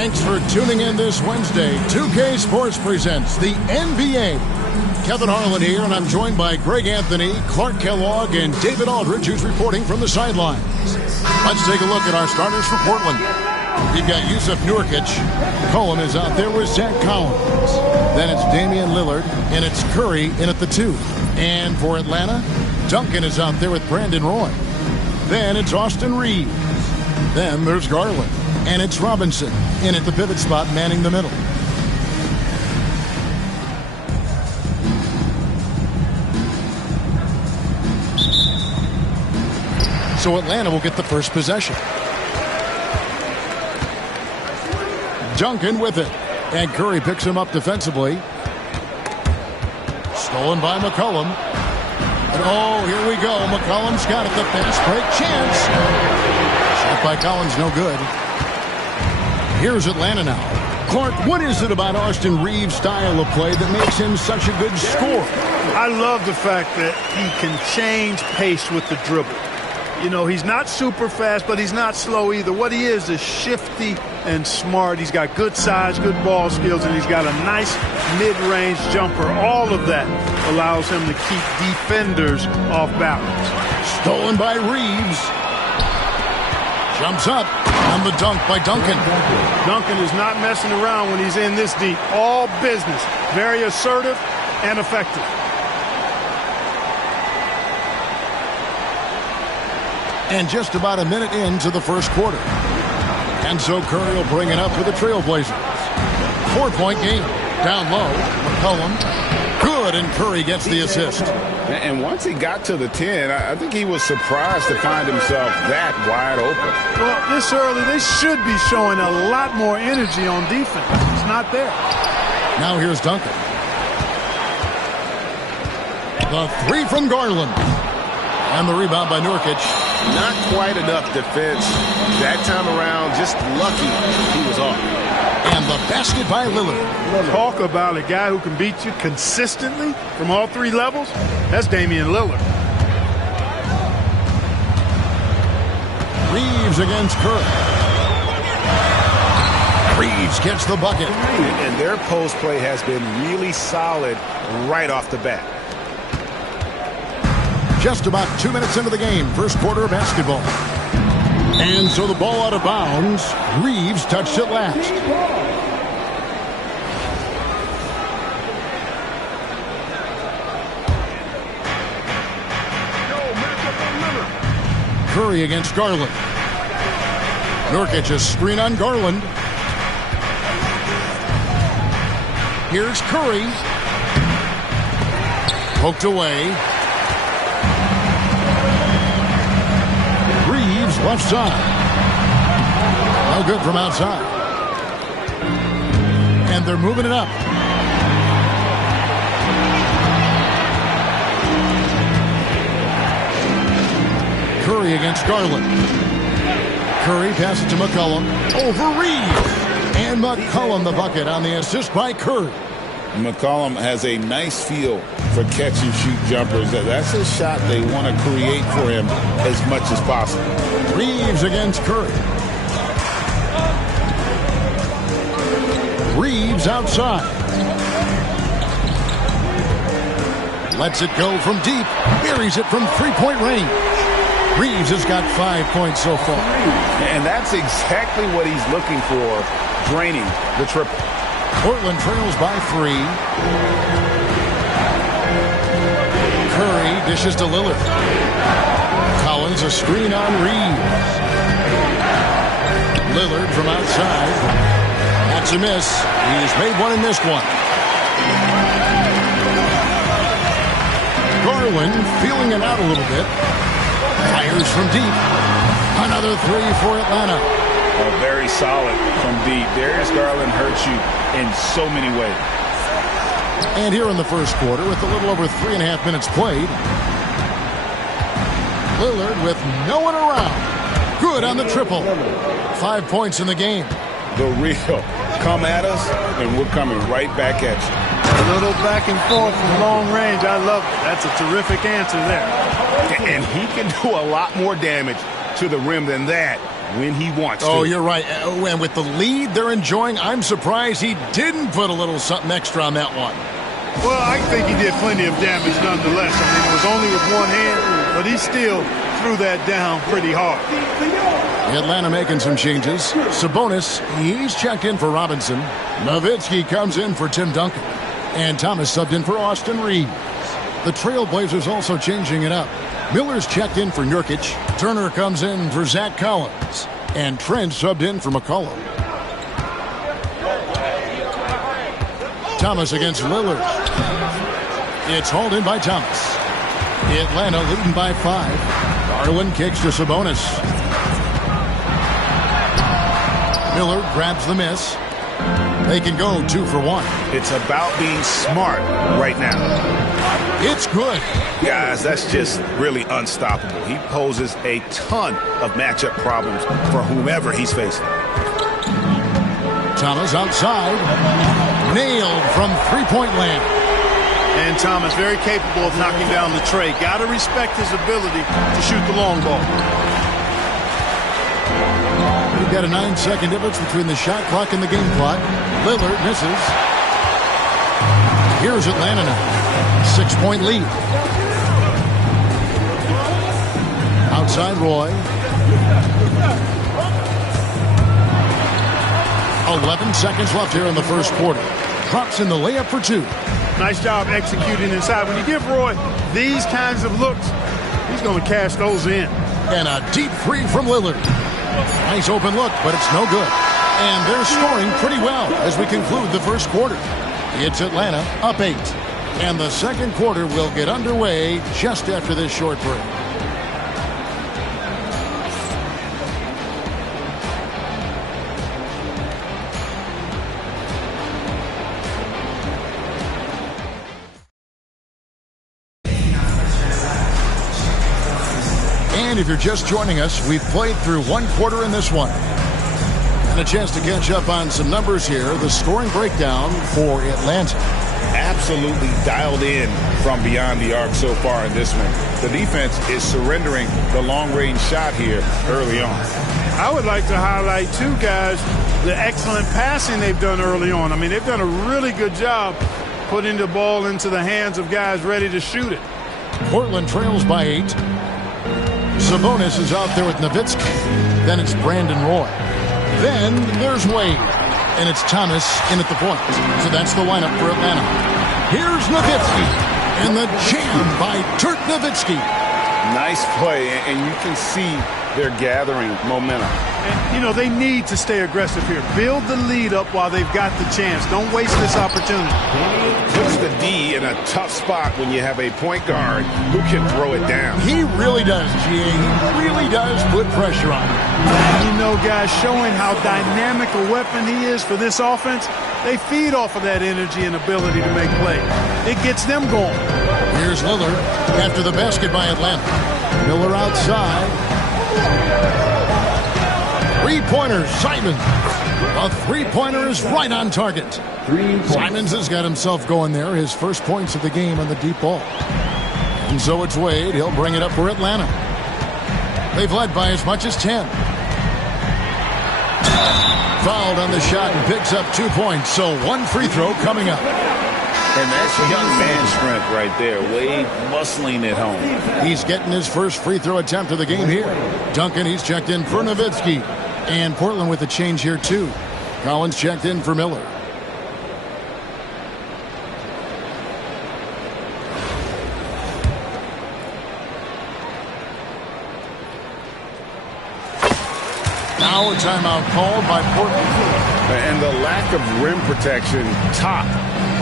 Thanks for tuning in this Wednesday. 2K Sports presents the NBA. Kevin Harlan here, and I'm joined by Greg Anthony, Clark Kellogg, and David Aldridge, who's reporting from the sidelines. Let's take a look at our starters for Portland. We've got Jusuf Nurkic. Cohen is out there with Zach Collins. Then it's Damian Lillard, and it's Curry in at the 2. And for Atlanta, Duncan is out there with Brandon Roy. Then it's Austin Reeves. Then there's Garland. And it's Robinson in at the pivot spot, manning the middle. So Atlanta will get the first possession. Duncan with it. And Curry picks him up defensively. Stolen by McCollum. And oh, here we go. McCollum's got it. The fast break chance. Shot by Collins, no good. Here's Atlanta now. Clark, what is it about Austin Reeves' style of play that makes him such a good scorer? I love the fact that he can change pace with the dribble. You know, he's not super fast, but he's not slow either. What he is shifty and smart. He's got good size, good ball skills, and he's got a nice mid-range jumper. All of that allows him to keep defenders off balance. Stolen by Reeves. Jumps up on the dunk by Duncan. Duncan is not messing around when he's in this deep. All business. Very assertive and effective. And just about a minute into the first quarter. And so Curry will bring it up for the Trailblazers. 4-point game. Down low. McCollum. Good, and Curry gets the assist. And once he got to the 10, I think he was surprised to find himself that wide open. Well, this early, they should be showing a lot more energy on defense. It's not there. Now here's Duncan. The 3 from Garland. And the rebound by Nurkic. Not quite enough defense. That time around, just lucky he was off. And the basket by Lillard. Talk about a guy who can beat you consistently from all 3 levels. That's Damian Lillard. Reeves against Curry. Reeves gets the bucket. And their post play has been really solid right off the bat. Just about 2 minutes into the game, first quarter of basketball. And so the ball out of bounds. Reeves touched it last. Curry against Garland. Nurkic, a screen on Garland. Here's Curry. Poked away. Reeves left side. No good from outside. And they're moving it up. Curry against Garland. Curry passes to McCollum. Over Reeves. And McCollum the bucket on the assist by Curry. McCollum has a nice feel for catch-and-shoot jumpers. That's a shot they want to create for him as much as possible. Reeves against Curry. Reeves outside. Lets it go from deep. Buries it from three-point range. Reeves has got 5 points so far. And that's exactly what he's looking for, draining the triple. Portland trails by 3. Curry dishes to Lillard. Collins a screen on Reeves. Lillard from outside. That's a miss. He's made one and missed one. Garland feeling it out a little bit. Fires from deep. Another 3 for Atlanta. Very solid from deep. Darius Garland hurts you in so many ways. And here in the first quarter, with a little over 3.5 minutes played, Lillard with no one around. Good on the triple. 5 points in the game. The real. Come at us, and we're coming right back at you. A little back and forth from long range. I love it. That's a terrific answer there. And he can do a lot more damage to the rim than that when he wants to. Oh, you're right. And with the lead they're enjoying, I'm surprised he didn't put a little something extra on that one. Well, I think he did plenty of damage nonetheless. I mean, it was only with one hand, but he still threw that down pretty hard. Atlanta making some changes. Sabonis, he's checked in for Robinson. Nowitzki comes in for Tim Duncan. And Thomas subbed in for Austin Reeves. The Trailblazers also changing it up. Miller's checked in for Nurkic. Turner comes in for Zach Collins. And Trent subbed in for McCollum. Thomas against Lillard. It's hauled in by Thomas. Atlanta leading by 5. Garland kicks to Sabonis. Miller grabs the miss. They can go 2 for 1. It's about being smart right now. It's good. Guys, that's just really unstoppable. He poses a ton of matchup problems for whomever he's facing. Thomas outside. Nailed from three-point land. And Thomas very capable of knocking down the tray. Got to respect his ability to shoot the long ball. We've got a 9-second difference between the shot clock and the game clock. Lillard misses. Here's Atlanta now. 6-point lead. Outside Roy. 11 seconds left here in the first quarter. Drops in the layup for 2. Nice job executing inside. When you give Roy these kinds of looks, he's going to cash those in. And a deep 3 from Lillard. Nice open look, but it's no good. And they're scoring pretty well as we conclude the first quarter. It's Atlanta up 8. And the second quarter will get underway just after this short break. And if you're just joining us, we've played through one quarter in this one. And a chance to catch up on some numbers here. The scoring breakdown for Atlanta. Absolutely dialed in from beyond the arc so far in this one. The defense is surrendering the long-range shot here early on. I would like to highlight, too, guys, the excellent passing they've done early on. I mean, they've done a really good job putting the ball into the hands of guys ready to shoot it. Portland trails by 8. Sabonis is out there with Nowitzki. Then it's Brandon Roy. Then there's Wade. And it's Thomas in at the point. So that's the lineup for Atlanta. Here's Nowitzki. And the jam by Dirk Nowitzki. Nice play, and you can see they're gathering momentum. And, you know, they need to stay aggressive here. Build the lead up while they've got the chance. Don't waste this opportunity. Puts the D in a tough spot when you have a point guard who can throw it down. He really does, G.A. He really does put pressure on him. You know, guys, showing how dynamic a weapon he is for this offense, they feed off of that energy and ability to make plays. It gets them going. Here's Lillard after the basket by Atlanta. Miller outside. Three-pointer, Simons. A three-pointer is right on target. Simons has got himself going there. His first points of the game on the deep ball. And so it's Wade. He'll bring it up for Atlanta. They've led by as much as 10. Fouled on the shot and picks up 2 points. So one free throw coming up. And that's young man strength right there. Wade muscling it home. He's getting his first free throw attempt of the game here. Duncan, he's checked in for Nowitzki. And Portland with a change here, too. Collins checked in for Miller. Now a timeout called by Portland. And the lack of rim protection, top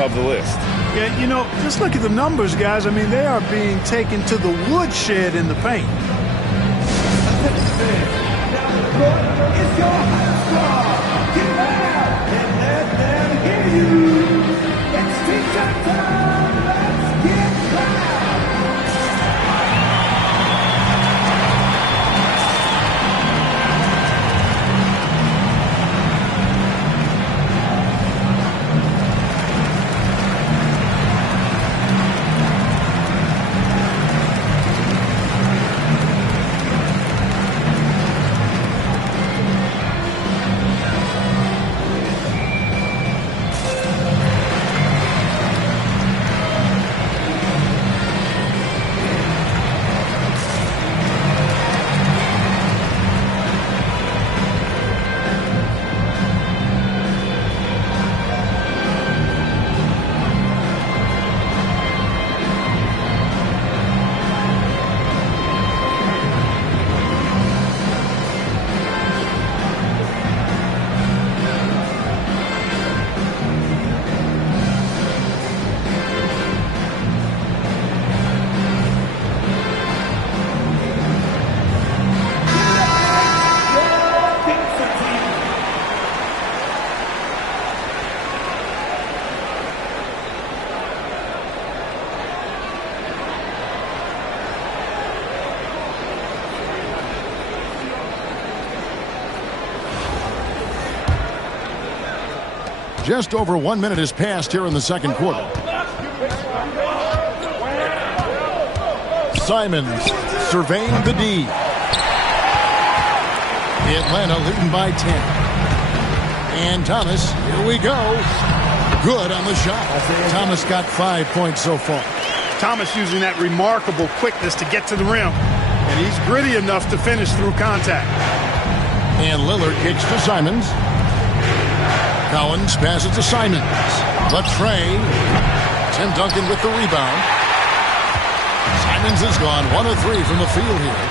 of the list. Yeah, you know, just look at the numbers, guys. I mean, they are being taken to the woodshed in the paint. It's your high squad. Get loud and let them hear you. It's feature time. Let's get loud. Just over 1 minute has passed here in the second quarter. Simons surveying the D. Atlanta leading by 10. And Thomas, here we go. Good on the shot. Thomas got 5 points so far. Thomas using that remarkable quickness to get to the rim. And he's gritty enough to finish through contact. And Lillard kicks to Simons. Collins passes to Simons. Latrey. Tim Duncan with the rebound. Simons has gone 1 of 3 from the field here.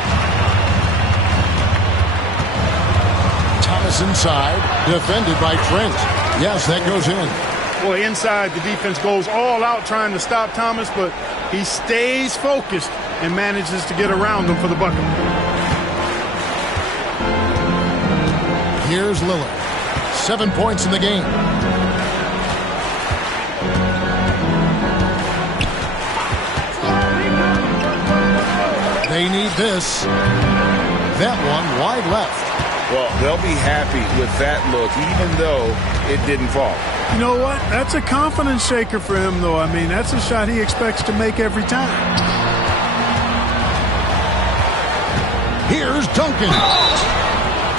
Thomas inside. Defended by Trent. Yes, that goes in. Boy, inside the defense goes all out trying to stop Thomas, but he stays focused and manages to get around them for the bucket. Here's Lillard. 7 points in the game. They need this. That one wide left. Well, they'll be happy with that look, even though it didn't fall. You know what? That's a confidence shaker for him, though. I mean, that's a shot he expects to make every time. Here's Duncan.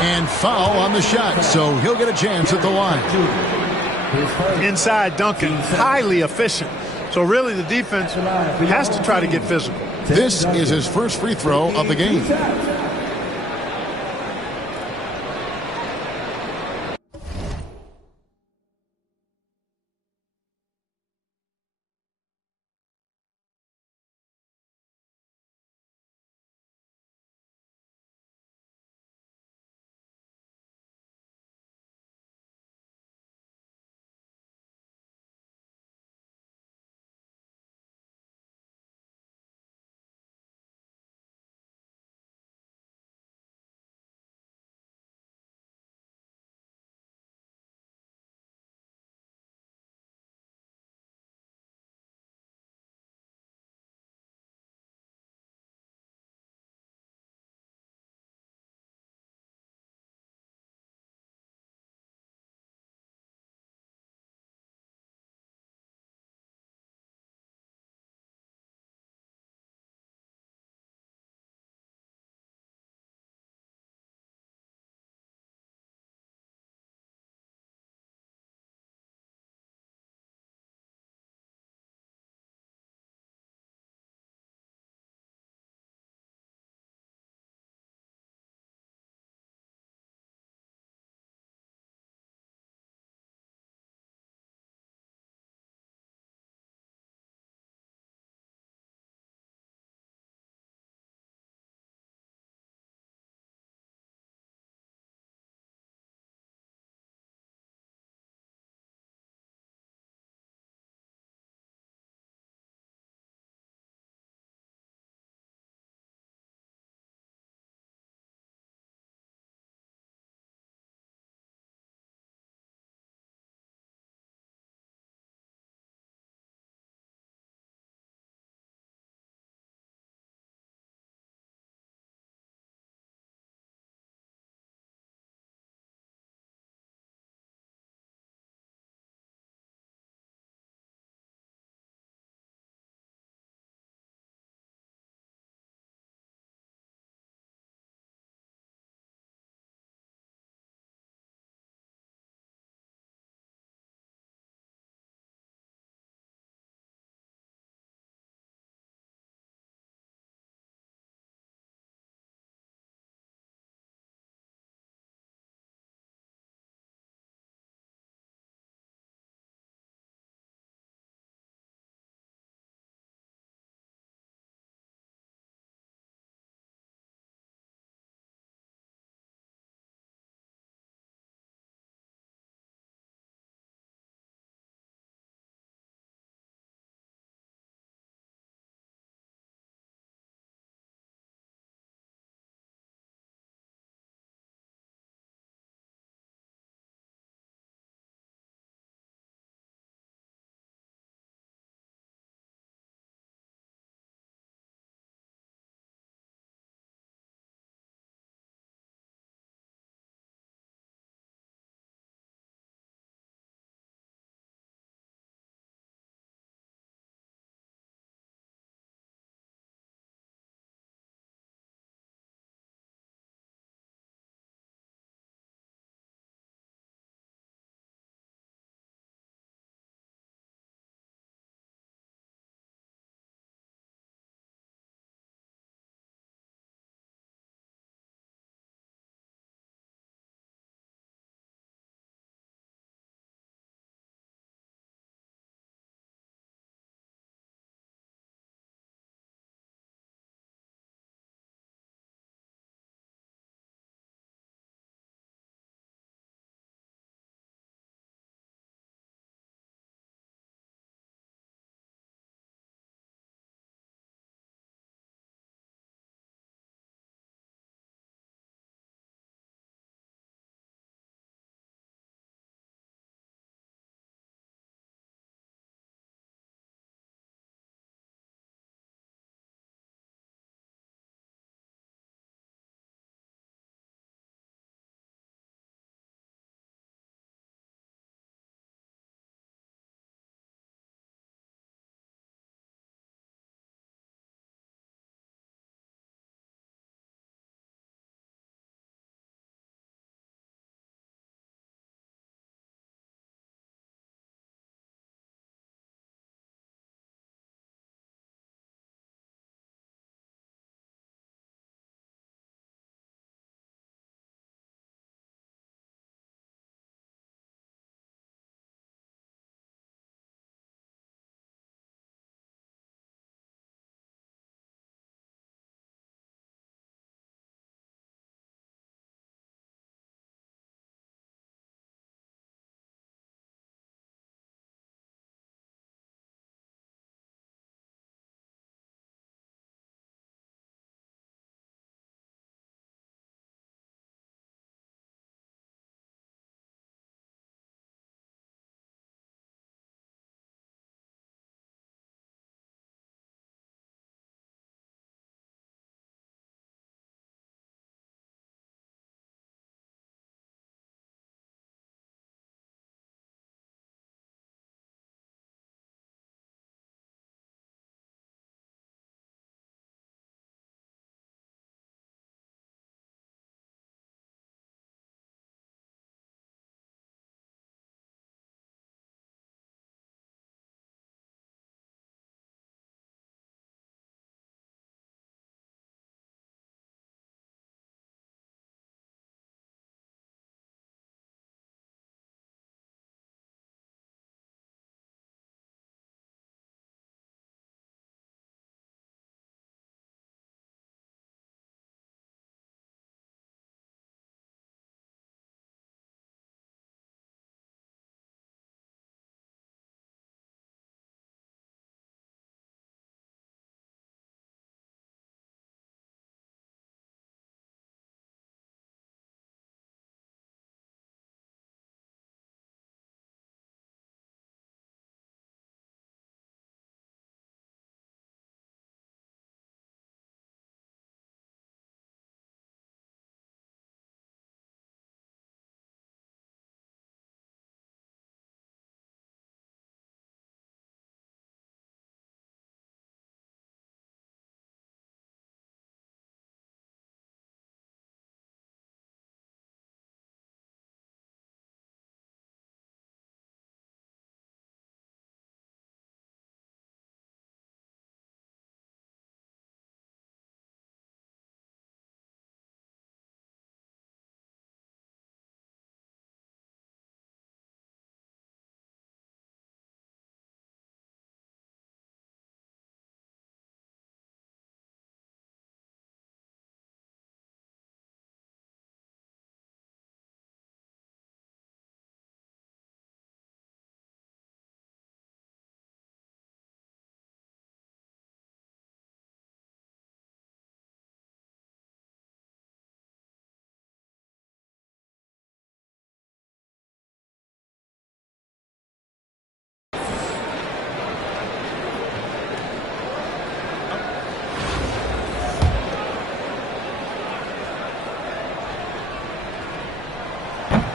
And foul on the shot, so he'll get a chance at the line. Inside Duncan, highly efficient. So really the defense has to try to get physical. This is his first free throw of the game.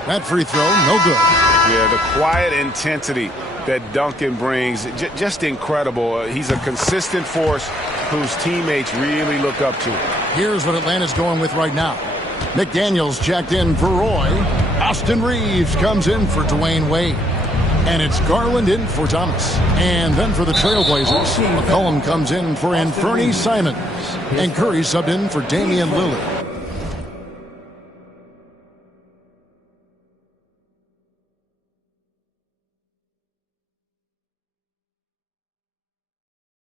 That free throw, no good. Yeah, the quiet intensity that Duncan brings, just incredible. He's a consistent force whose teammates really look up to. Here's what Atlanta's going with right now. McDaniels checked in for Roy. Austin Reeves comes in for Dwayne Wade. And it's Garland in for Thomas. And then for the Trailblazers, McCollum comes in for Anthony Simons. And Curry subbed in for Damian Lillard.